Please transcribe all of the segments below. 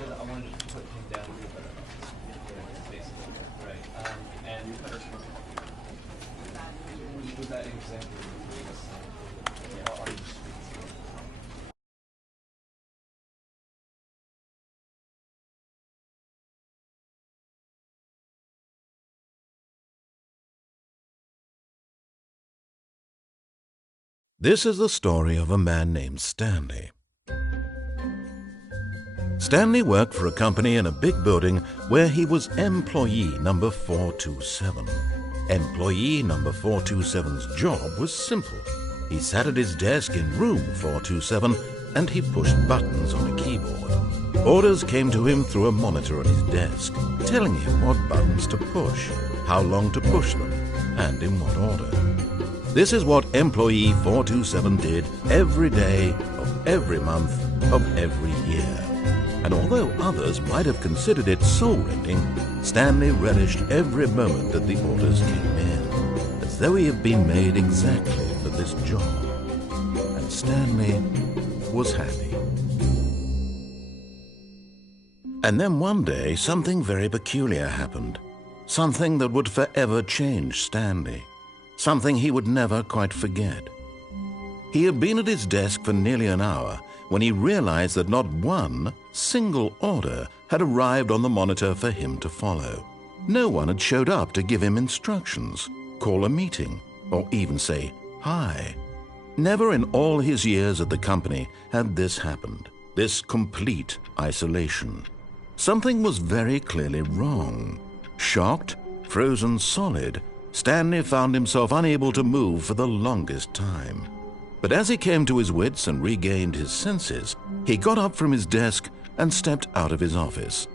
Because I wanted to put him down basically. Right. And was that example you gave us? Yeah. Are you This is the story of a man named Stanley. Stanley worked for a company in a big building where he was employee number 427. Employee number 427's job was simple. He sat at his desk in room 427 and he pushed buttons on a keyboard. Orders came to him through a monitor on his desk, telling him what buttons to push, how long to push them, and in what order. This is what employee 427 did every day of every month of every year. And although others might have considered it soul-rending, Stanley relished every moment that the orders came in, as though he had been made exactly for this job. And Stanley was happy. And then one day, something very peculiar happened. Something that would forever change Stanley. Something he would never quite forget. He had been at his desk for nearly an hour when he realized that not one single order had arrived on the monitor for him to follow. No one had showed up to give him instructions, call a meeting, or even say hi. Never in all his years at the company had this happened, this complete isolation. Something was very clearly wrong. Shocked, frozen solid, Stanley found himself unable to move for the longest time. But as he came to his wits and regained his senses, he got up from his desk and stepped out of his office.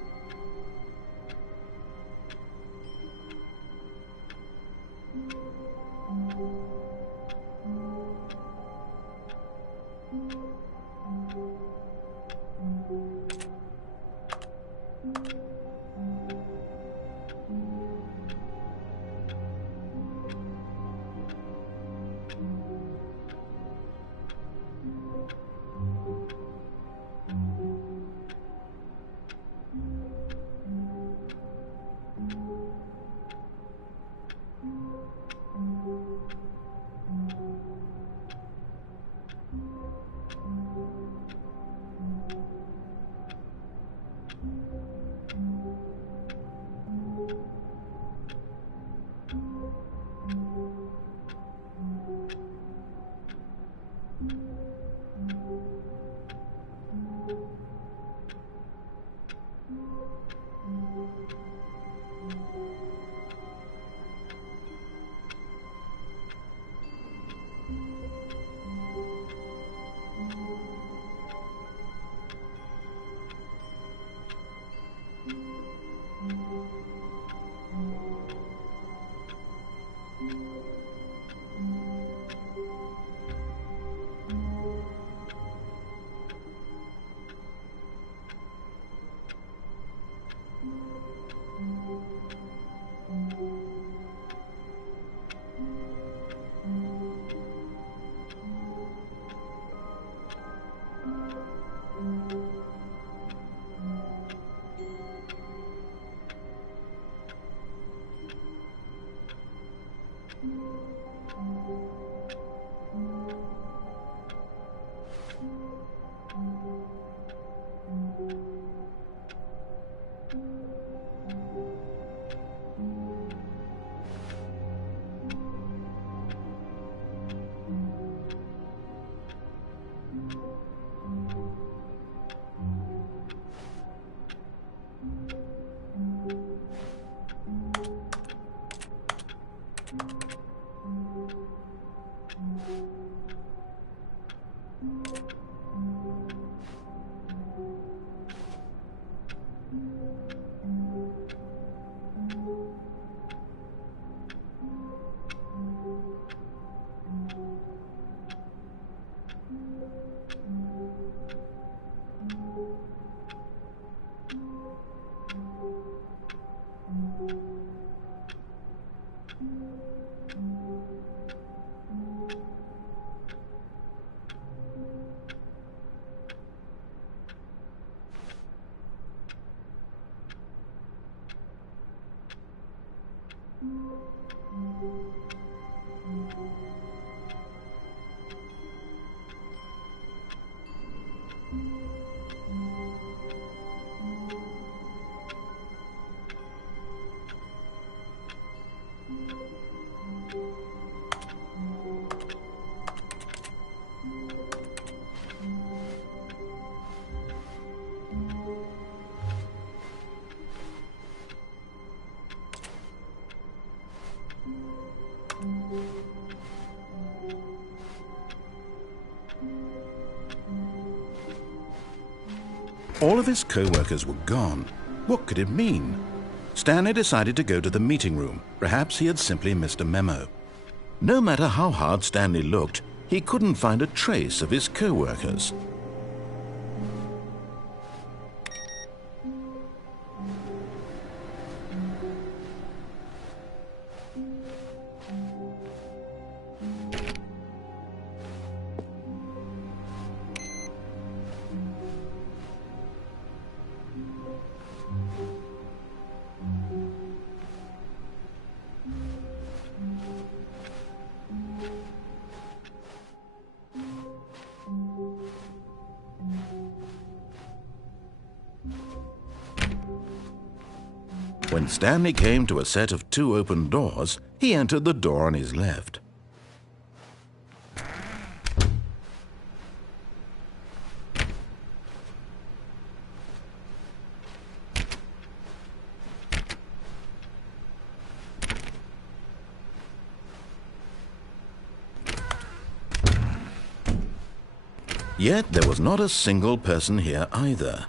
All of his co-workers were gone. What could it mean? Stanley decided to go to the meeting room. Perhaps he had simply missed a memo. No matter how hard Stanley looked, he couldn't find a trace of his co-workers. When Stanley came to a set of 2 open doors, he entered the door on his left. Yet there was not a single person here either.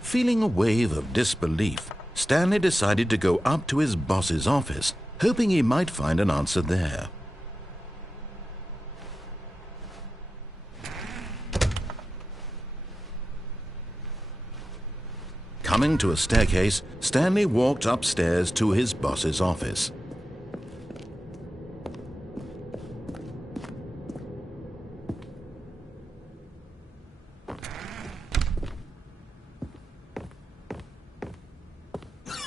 Feeling a wave of disbelief, Stanley decided to go up to his boss's office, hoping he might find an answer there. Coming to a staircase, Stanley walked upstairs to his boss's office.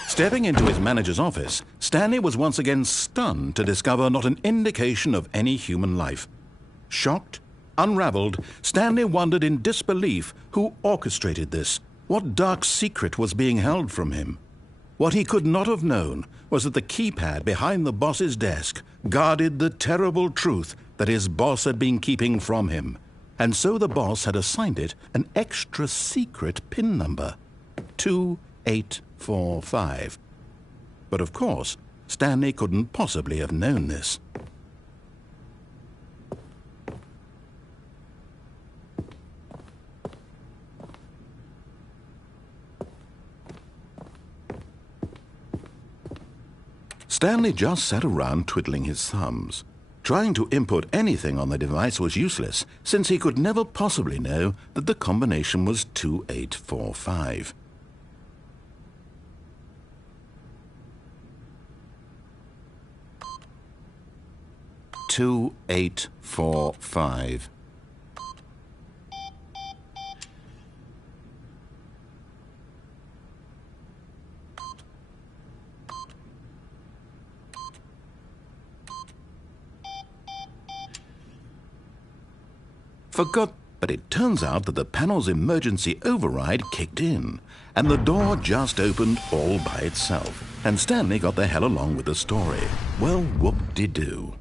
Stepping into his manager's office, Stanley was once again stunned to discover not an indication of any human life. Shocked, unraveled, Stanley wondered in disbelief who orchestrated this. What dark secret was being held from him? What he could not have known was that the keypad behind the boss's desk guarded the terrible truth that his boss had been keeping from him. And so the boss had assigned it an extra secret PIN number, 2845. But of course, Stanley couldn't possibly have known this. Stanley just sat around twiddling his thumbs. Trying to input anything on the device was useless, since he could never possibly know that the combination was 2845. "2845. Forgot, but it turns out that the panel's emergency override kicked in, and the door just opened all by itself, and Stanley got the hell along with the story. Well, whoop-de-doo.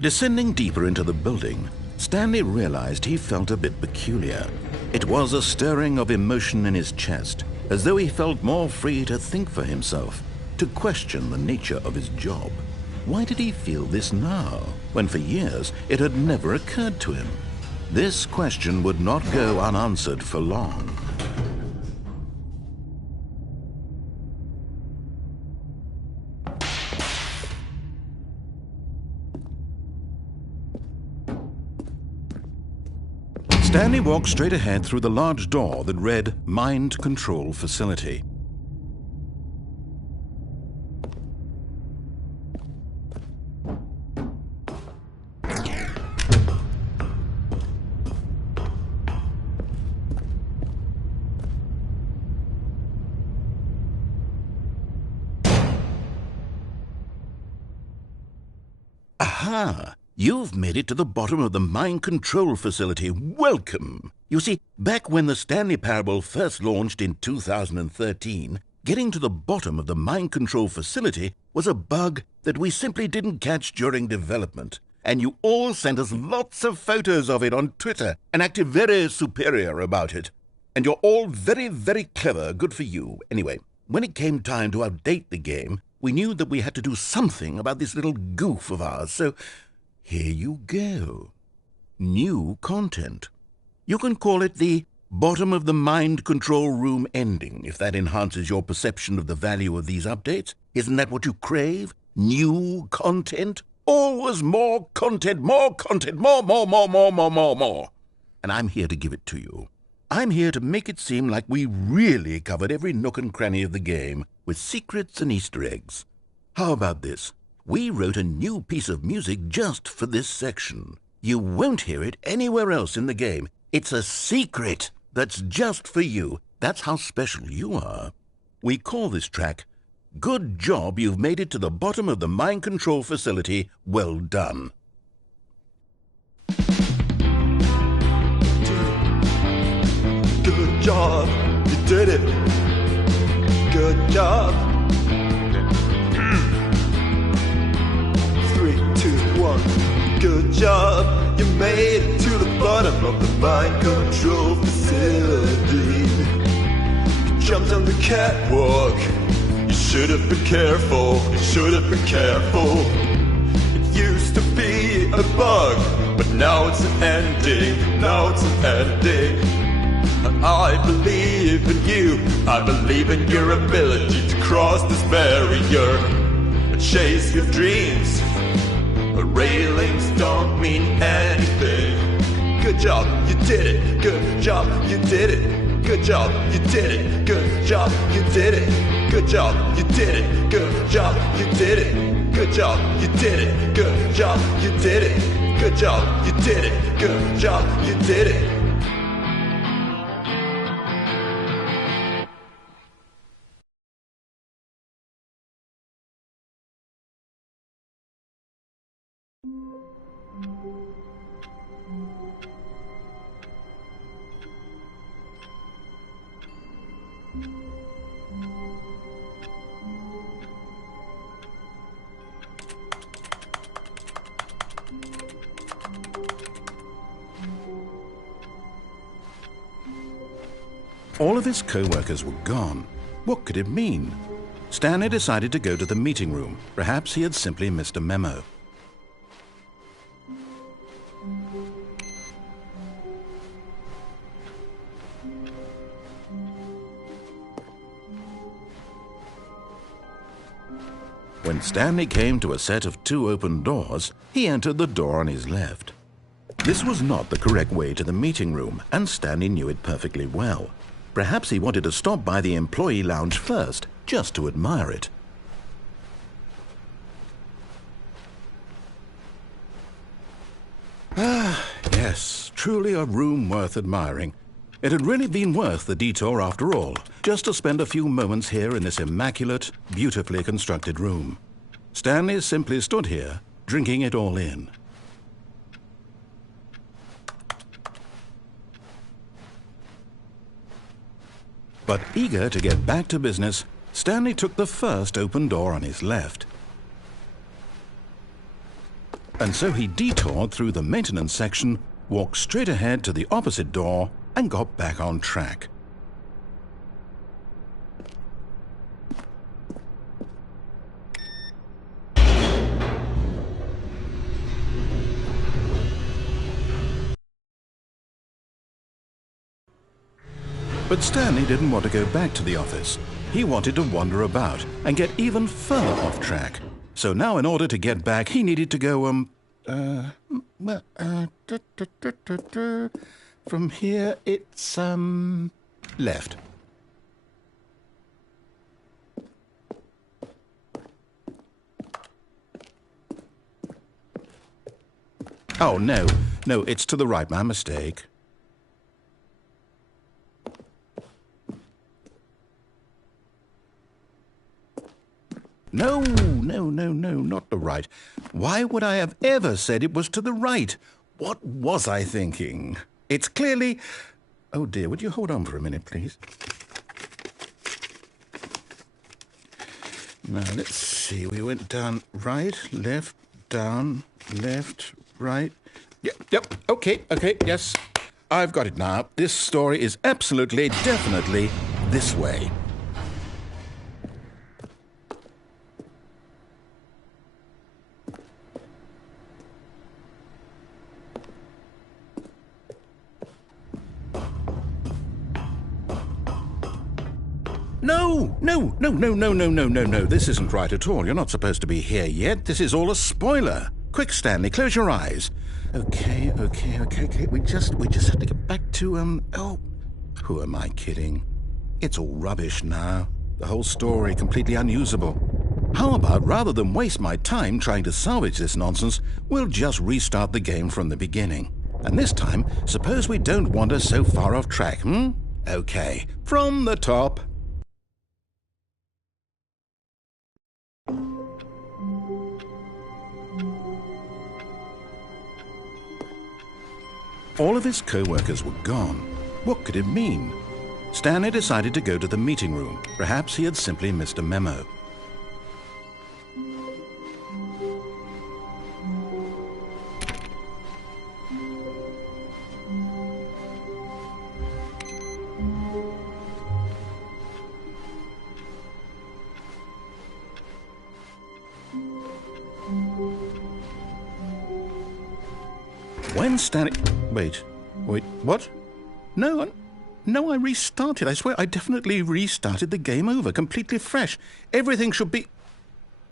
Descending deeper into the building, Stanley realized he felt a bit peculiar. It was a stirring of emotion in his chest, as though he felt more free to think for himself, to question the nature of his job. Why did he feel this now, when for years it had never occurred to him? This question would not go unanswered for long. Stanley walked straight ahead through the large door that read Mind Control Facility. Aha! You've made it to the bottom of the Mind Control Facility. Welcome! You see, back when the Stanley Parable first launched in 2013, getting to the bottom of the Mind Control Facility was a bug that we simply didn't catch during development. And you all sent us lots of photos of it on Twitter and acted very superior about it. And you're all very, very clever. Good for you. Anyway, when it came time to update the game, we knew that we had to do something about this little goof of ours, so here you go. New content. You can call it the bottom of the mind control room ending, if that enhances your perception of the value of these updates. Isn't that what you crave? New content? Always more content, more content, more. And I'm here to give it to you. I'm here to make it seem like we really covered every nook and cranny of the game, with secrets and Easter eggs. How about this? We wrote a new piece of music just for this section. You won't hear it anywhere else in the game. It's a secret that's just for you. That's how special you are. We call this track, Good Job You've Made It to the Bottom of the Mind Control Facility. Well done. Good job, you did it. Good job. 3, 2, 1. Good job, you made it to the bottom of the mind control facility. You jumped on the catwalk. You should have been careful. You should have been careful. It used to be a bug, but now it's an ending. Now it's an ending. I believe in you. I believe in your ability to cross this barrier and chase your dreams. But railings don't mean anything. Good job, you did it. Good job, you did it. Good job, you did it. Good job, you did it. Good job, you did it. Good job, you did it. Good job, you did it. Good job, you did it. Good job, you did it. Good job, you did it. All of his co-workers were gone. What could it mean? Stanley decided to go to the meeting room. Perhaps he had simply missed a memo. When Stanley came to a set of 2 open doors, he entered the door on his left. This was not the correct way to the meeting room, and Stanley knew it perfectly well. Perhaps he wanted to stop by the employee lounge first, just to admire it. Ah, yes, truly a room worth admiring. It had really been worth the detour after all, just to spend a few moments here in this immaculate, beautifully constructed room. Stanley simply stood here, drinking it all in. But eager to get back to business, Stanley took the first open door on his left. And so he detoured through the maintenance section, walked straight ahead to the opposite door, and got back on track. But Stanley didn't want to go back to the office. He wanted to wander about and get even further off track. So now in order to get back, he needed to go, From here, it's, left. Oh, no. No, it's to the right. My mistake. No, not the right. Why would I have ever said it was to the right? What was I thinking? It's clearly... Oh, dear, would you hold on for a minute, please? Now, let's see. We went down right, left, down, left, right. Yep, okay, yes. I've got it now. This story is absolutely, definitely this way. No. This isn't right at all. You're not supposed to be here yet. This is all a spoiler. Quick, Stanley, close your eyes. Okay. We just have to get back to, oh, who am I kidding? It's all rubbish now. The whole story completely unusable. How about, rather than waste my time trying to salvage this nonsense, we'll just restart the game from the beginning. And this time, suppose we don't wander so far off track, Okay, from the top. All of his co-workers were gone. What could it mean? Stanley decided to go to the meeting room. Perhaps he had simply missed a memo. When Stanley... Wait, what? No, I restarted. I swear, I definitely restarted the game over, completely fresh. Everything should be...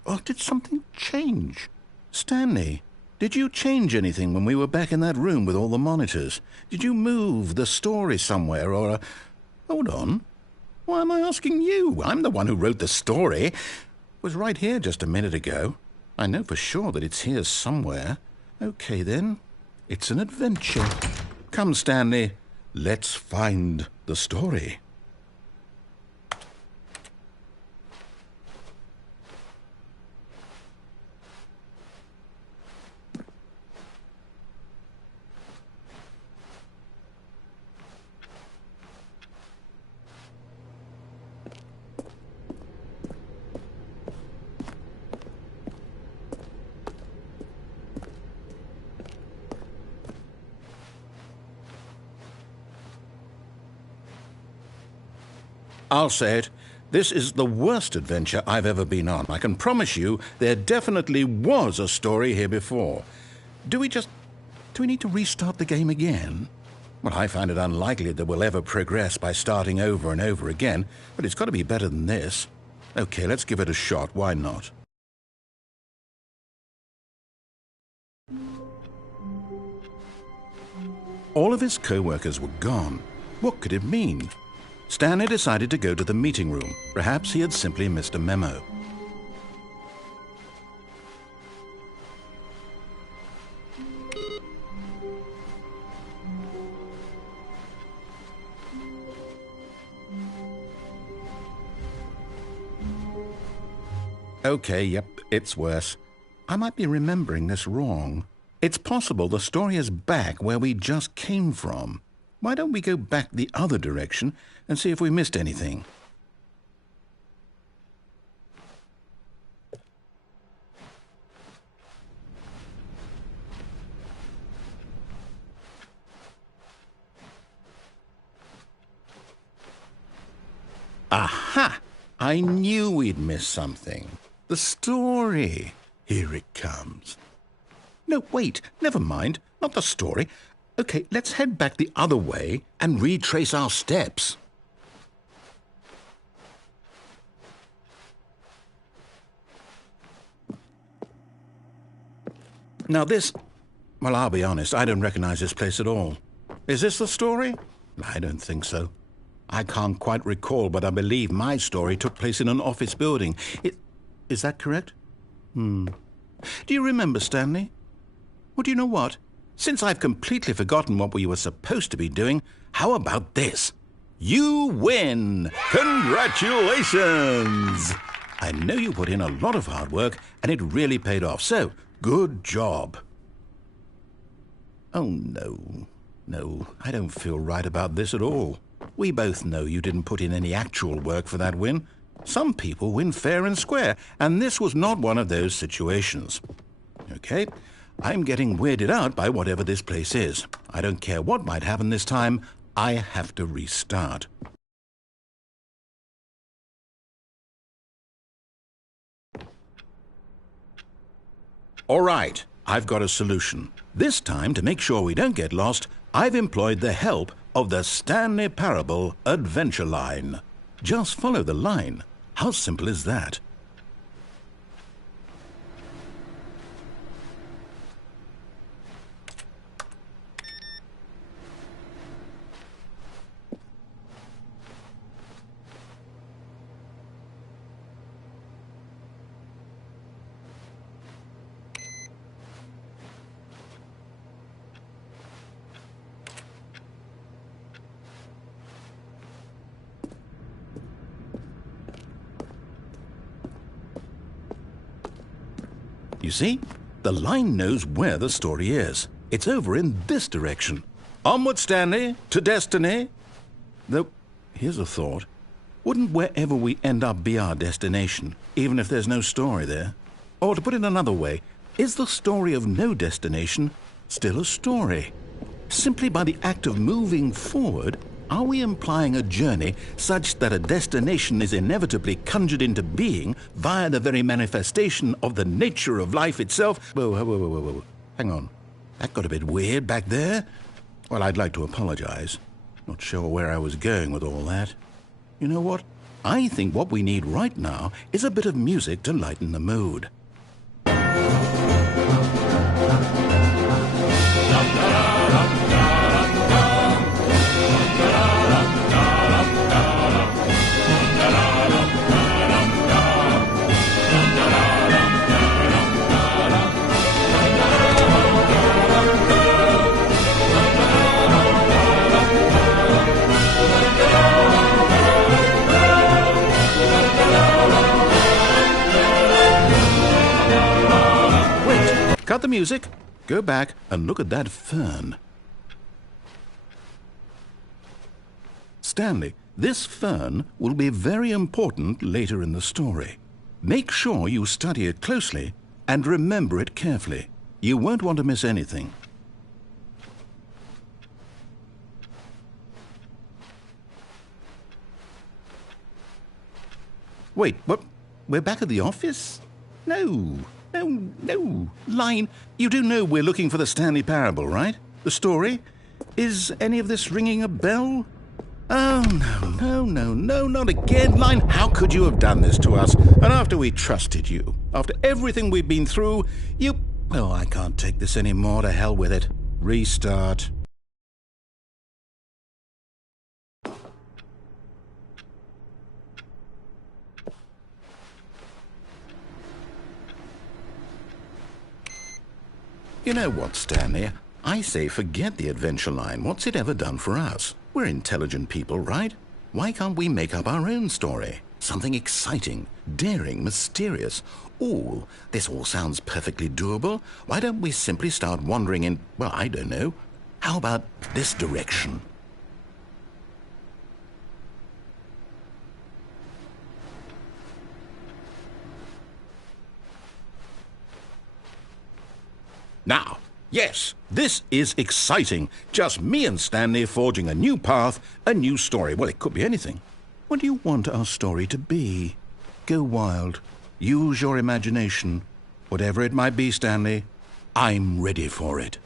Oh, did something change? Stanley, did you change anything when we were back in that room with all the monitors? Did you move the story somewhere, or... Hold on. Why am I asking you? I'm the one who wrote the story. It was right here just a minute ago. I know for sure that it's here somewhere. Okay, then. It's an adventure. Come, Stanley. Let's find the story. I'll say it. This is the worst adventure I've ever been on. I can promise you there definitely was a story here before. Do we need to restart the game again? Well, I find it unlikely that we'll ever progress by starting over and over again, but it's got to be better than this. Okay, let's give it a shot. Why not? All of his co-workers were gone. What could it mean? Stanley decided to go to the meeting room. Perhaps he had simply missed a memo. Okay, yep, it's worse. I might be remembering this wrong. It's possible the story is back where we just came from. Why don't we go back the other direction and see if we missed anything? Aha! I knew we'd missed something. The story. Here it comes. No, wait, never mind. Not the story. Okay, let's head back the other way and retrace our steps. Now this... Well, I'll be honest, I don't recognize this place at all. Is this the story? I don't think so. I can't quite recall, but I believe my story took place in an office building. Is that correct? Do you remember, Stanley? Well, do you know what? Since I've completely forgotten what we were supposed to be doing, how about this? You win! Congratulations! I know you put in a lot of hard work, and it really paid off, so good job. Oh, no. No, I don't feel right about this at all. We both know you didn't put in any actual work for that win. Some people win fair and square, and this was not one of those situations. Okay, I'm getting weirded out by whatever this place is. I don't care what might happen this time. I have to restart. All right, I've got a solution. This time, to make sure we don't get lost, I've employed the help of the Stanley Parable Adventure Line. Just follow the line. How simple is that? You see, the line knows where the story is. It's over in this direction. Onward, Stanley, to destiny. Though, here's a thought. Wouldn't wherever we end up be our destination, even if there's no story there? Or to put it another way, is the story of no destination still a story? Simply by the act of moving forward, are we implying a journey such that a destination is inevitably conjured into being via the very manifestation of the nature of life itself? Whoa. Hang on. That got a bit weird back there. Well, I'd like to apologize. Not sure where I was going with all that. You know what? I think what we need right now is a bit of music to lighten the mood. Cut the music, go back and look at that fern. Stanley, this fern will be very important later in the story. Make sure you study it closely and remember it carefully. You won't want to miss anything. Wait, what? We're back at the office? No. Line, you do know we're looking for the Stanley Parable, right? The story? Is any of this ringing a bell? Oh, no, not again. Line, how could you have done this to us? And after we trusted you, after everything we've been through, you... Oh, I can't take this anymore. To hell with it. Restart. You know what, Stanley? I say forget the adventure line. What's it ever done for us? We're intelligent people, right? Why can't we make up our own story? Something exciting, daring, mysterious. This all sounds perfectly doable. Why don't we simply start wandering in, well, I don't know. How about this direction? Now, yes, this is exciting. Just me and Stanley forging a new path, a new story. Well, it could be anything. What do you want our story to be? Go wild. Use your imagination. Whatever it might be, Stanley, I'm ready for it.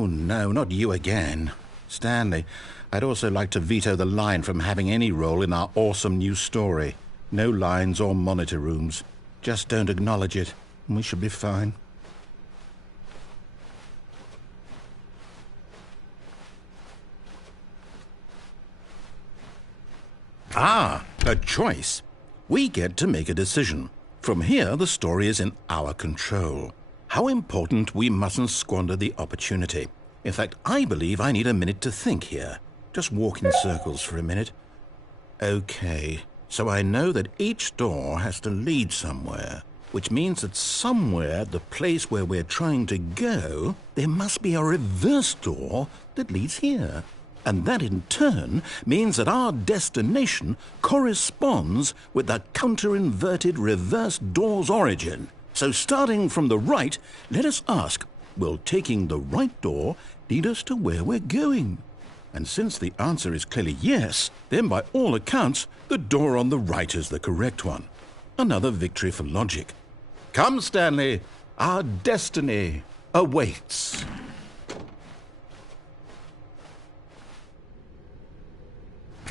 Oh, no, not you again. Stanley, I'd also like to veto the line from having any role in our awesome new story. No lines or monitor rooms. Just don't acknowledge it, and we should be fine. Ah, a choice. We get to make a decision. From here, the story is in our control. How important we mustn't squander the opportunity. In fact, I believe I need a minute to think here. Just walk in circles for a minute. Okay, so I know that each door has to lead somewhere, which means that somewhere, the place where we're trying to go, there must be a reverse door that leads here. And that in turn means that our destination corresponds with the counter-inverted reverse door's origin. So starting from the right, let us ask, will taking the right door lead us to where we're going? And since the answer is clearly yes, then by all accounts, the door on the right is the correct one. Another victory for logic. Come, Stanley, our destiny awaits.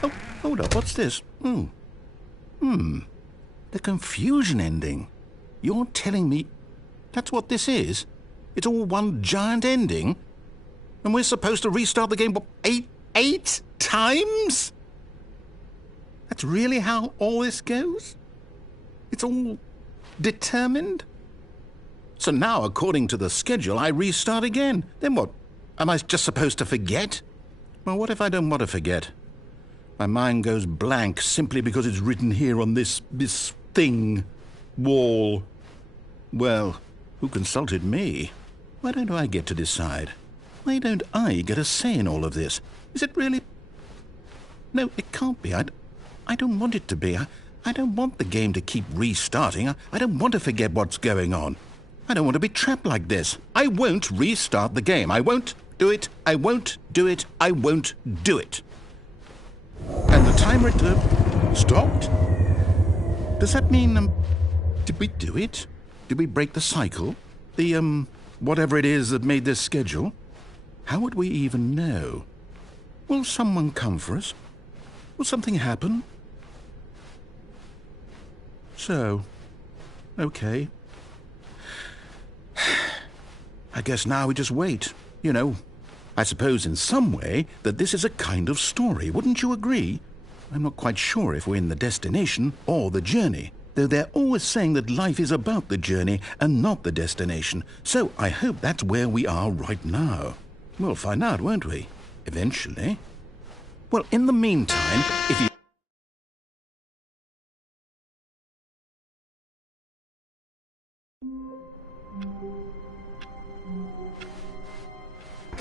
Oh, hold up, what's this? The confusion ending. You're telling me that's what this is? It's all one giant ending? And we're supposed to restart the game, what, eight times? That's really how all this goes? It's all determined? So now, according to the schedule, I restart again. Then what? Am I just supposed to forget? Well, what if I don't want to forget? My mind goes blank simply because it's written here on this thing, wall. Well, who consulted me? Why don't I get to decide? Why don't I get a say in all of this? Is it really? No, it can't be. I don't want it to be. I don't want the game to keep restarting. I don't want to forget what's going on. I don't want to be trapped like this. I won't restart the game. I won't do it. I won't do it. I won't do it. And the timer stopped? Does that mean, did we do it? Did we break the cycle? The, whatever it is that made this schedule? How would we even know? Will someone come for us? Will something happen? So, okay. I guess now we just wait, you know. I suppose in some way that this is a kind of story, wouldn't you agree? I'm not quite sure if we're in the destination or the journey, though they're always saying that life is about the journey and not the destination, so I hope that's where we are right now. We'll find out, won't we? Eventually. Well, in the meantime, if you...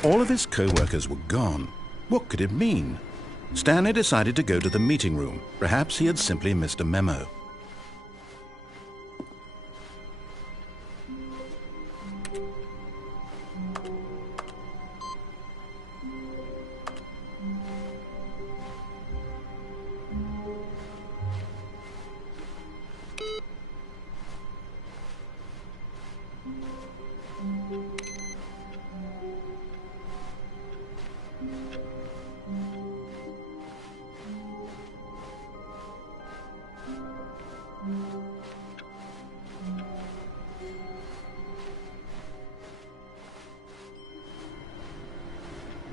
All of his co-workers were gone. What could it mean? Stanley decided to go to the meeting room. Perhaps he had simply missed a memo.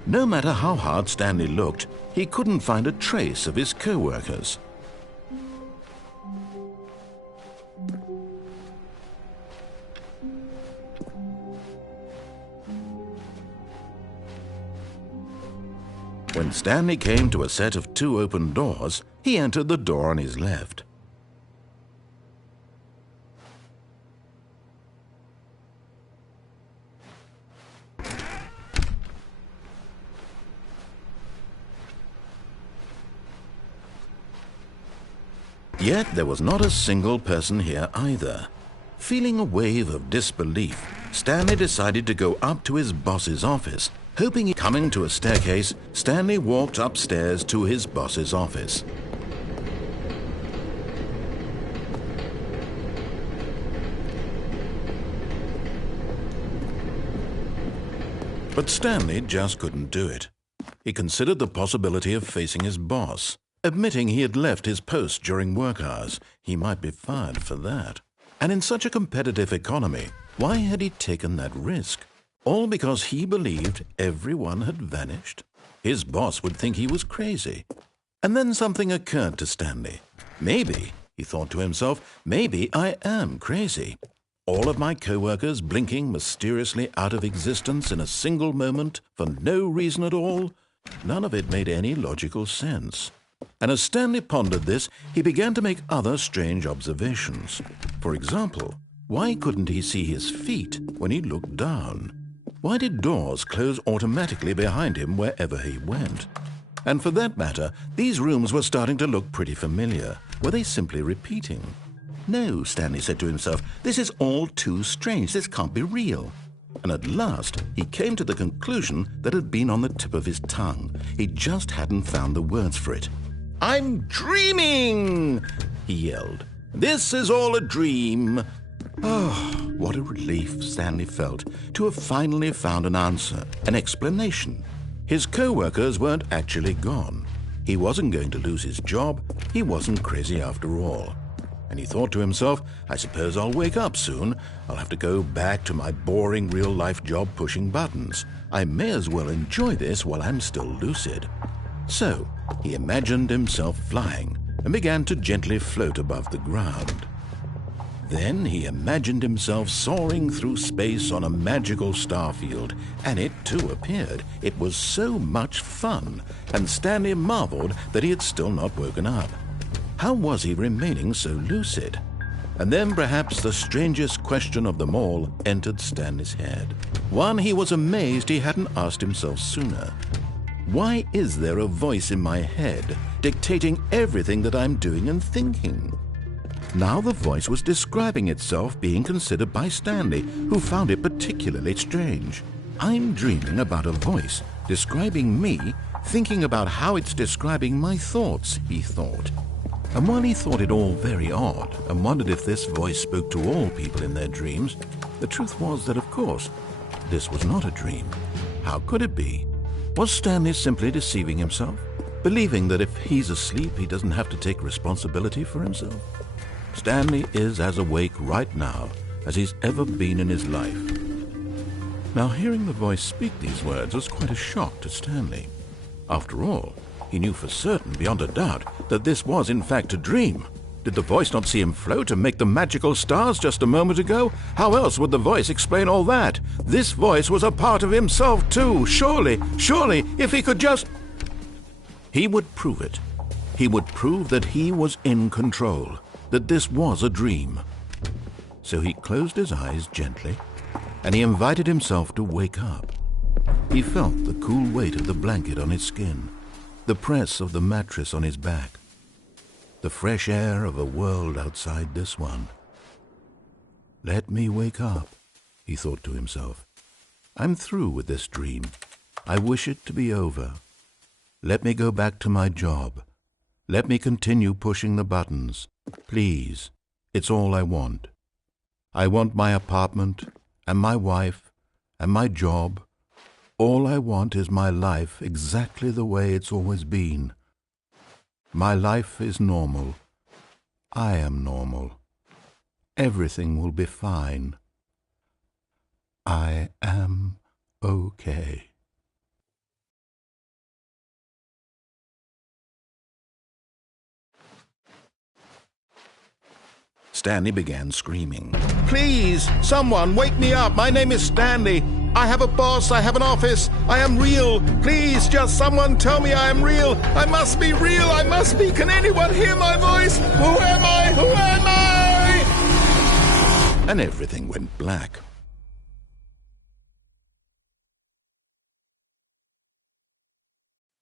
No matter how hard Stanley looked, he couldn't find a trace of his co-workers. When Stanley came to a set of 2 open doors, he entered the door on his left. Yet there was not a single person here either. Feeling a wave of disbelief, Stanley decided to go up to his boss's office. Coming to a staircase, Stanley walked upstairs to his boss's office. But Stanley just couldn't do it. He considered the possibility of facing his boss, admitting he had left his post during work hours. He might be fired for that. And in such a competitive economy, why had he taken that risk? All because he believed everyone had vanished? His boss would think he was crazy. And then something occurred to Stanley. Maybe, he thought to himself, maybe I am crazy. All of my co-workers blinking mysteriously out of existence in a single moment for no reason at all. None of it made any logical sense. And as Stanley pondered this, he began to make other strange observations. For example, why couldn't he see his feet when he looked down? Why did doors close automatically behind him wherever he went? And for that matter, these rooms were starting to look pretty familiar. Were they simply repeating? No, Stanley said to himself, this is all too strange. This can't be real. And at last, he came to the conclusion that had been on the tip of his tongue. He just hadn't found the words for it. I'm dreaming, he yelled. This is all a dream. Oh, what a relief Stanley felt to have finally found an answer, an explanation. His co-workers weren't actually gone. He wasn't going to lose his job. He wasn't crazy after all. And he thought to himself, I suppose I'll wake up soon. I'll have to go back to my boring real-life job pushing buttons. I may as well enjoy this while I'm still lucid. So he imagined himself flying and began to gently float above the ground. Then he imagined himself soaring through space on a magical starfield, and it too appeared. It was so much fun, and Stanley marveled that he had still not woken up. How was he remaining so lucid? And then perhaps the strangest question of them all entered Stanley's head. One he was amazed he hadn't asked himself sooner. Why is there a voice in my head dictating everything that I'm doing and thinking? Now the voice was describing itself being considered by Stanley, who found it particularly strange. I'm dreaming about a voice describing me, thinking about how it's describing my thoughts, he thought. And while he thought it all very odd and wondered if this voice spoke to all people in their dreams, the truth was that, of course, this was not a dream. How could it be? Was Stanley simply deceiving himself, believing that if he's asleep, he doesn't have to take responsibility for himself? Stanley is as awake right now as he's ever been in his life. Now, hearing the voice speak these words was quite a shock to Stanley. After all, he knew for certain, beyond a doubt, that this was in fact a dream. Did the voice not see him float and make the magical stars just a moment ago? How else would the voice explain all that? This voice was a part of himself too. Surely, if he could just... He would prove it. He would prove that he was in control, that this was a dream. So he closed his eyes gently, and he invited himself to wake up. He felt the cool weight of the blanket on his skin, the press of the mattress on his back, the fresh air of a world outside this one. Let me wake up, he thought to himself. I'm through with this dream. I wish it to be over. Let me go back to my job. Let me continue pushing the buttons. Please, it's all I want. I want my apartment and my wife and my job. All I want is my life exactly the way it's always been. My life is normal. I am normal. Everything will be fine. I am okay. Stanley began screaming. Please, someone, wake me up. My name is Stanley. I have a boss. I have an office. I am real. Please, just someone tell me I am real. I must be real. I must be. Can anyone hear my voice? Who am I? Who am I? And everything went black.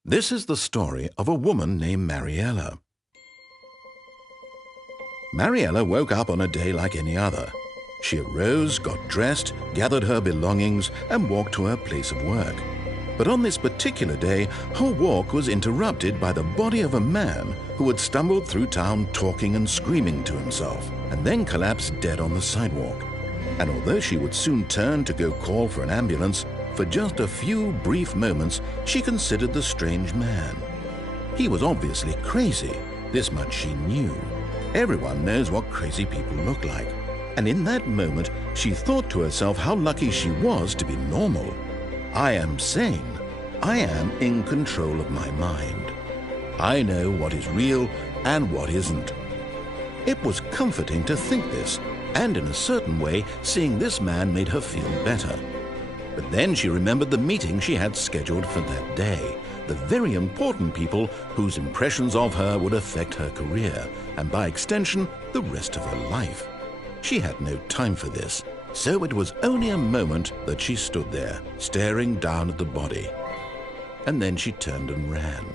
This is the story of a woman named Mariella. Mariella woke up on a day like any other. She arose, got dressed, gathered her belongings, and walked to her place of work. But on this particular day, her walk was interrupted by the body of a man who had stumbled through town talking and screaming to himself, and then collapsed dead on the sidewalk. And although she would soon turn to go call for an ambulance, For just a few brief moments, she considered the strange man. He was obviously crazy. This much she knew. Everyone knows what crazy people look like. And in that moment, she thought to herself how lucky she was to be normal. I am sane. I am in control of my mind. I know what is real and what isn't. It was comforting to think this, and in a certain way, seeing this man made her feel better. But then she remembered the meeting she had scheduled for that day, the very important people whose impressions of her would affect her career, and by extension, the rest of her life. She had no time for this, so it was only a moment that she stood there, staring down at the body. And then she turned and ran.